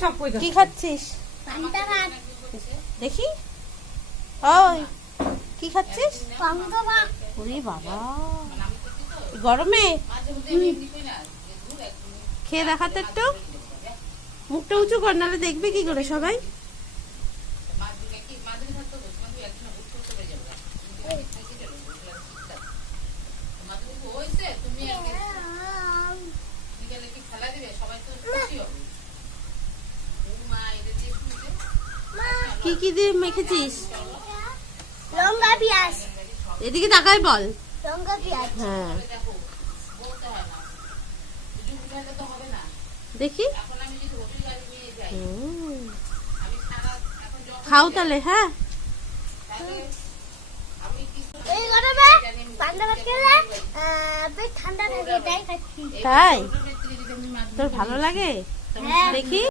সব কই কি খাচ্ছিস? দেখি। ওই কি খাচ্ছিস? ওরে বাবা, গরমে খেয়ে দেখাতে একটু, মুখটা উঁচু কর, নাহলে দেখবে কি করে সবাই। কি কি দিয়ে মেখেছিস? লঙ্কা পেঁয়াজ। এদিকে তাকাই বল। লঙ্কা পেঁয়াজ। হ্যাঁ দেখি। খাও তাহলে। হ্যাঁ এই গরমে পান্তা ভাত খেলে পেট ঠান্ডা থাকে, তাই খাচ্ছি। তাই তোর ভালো লাগে? হ্যাঁ। দেখি।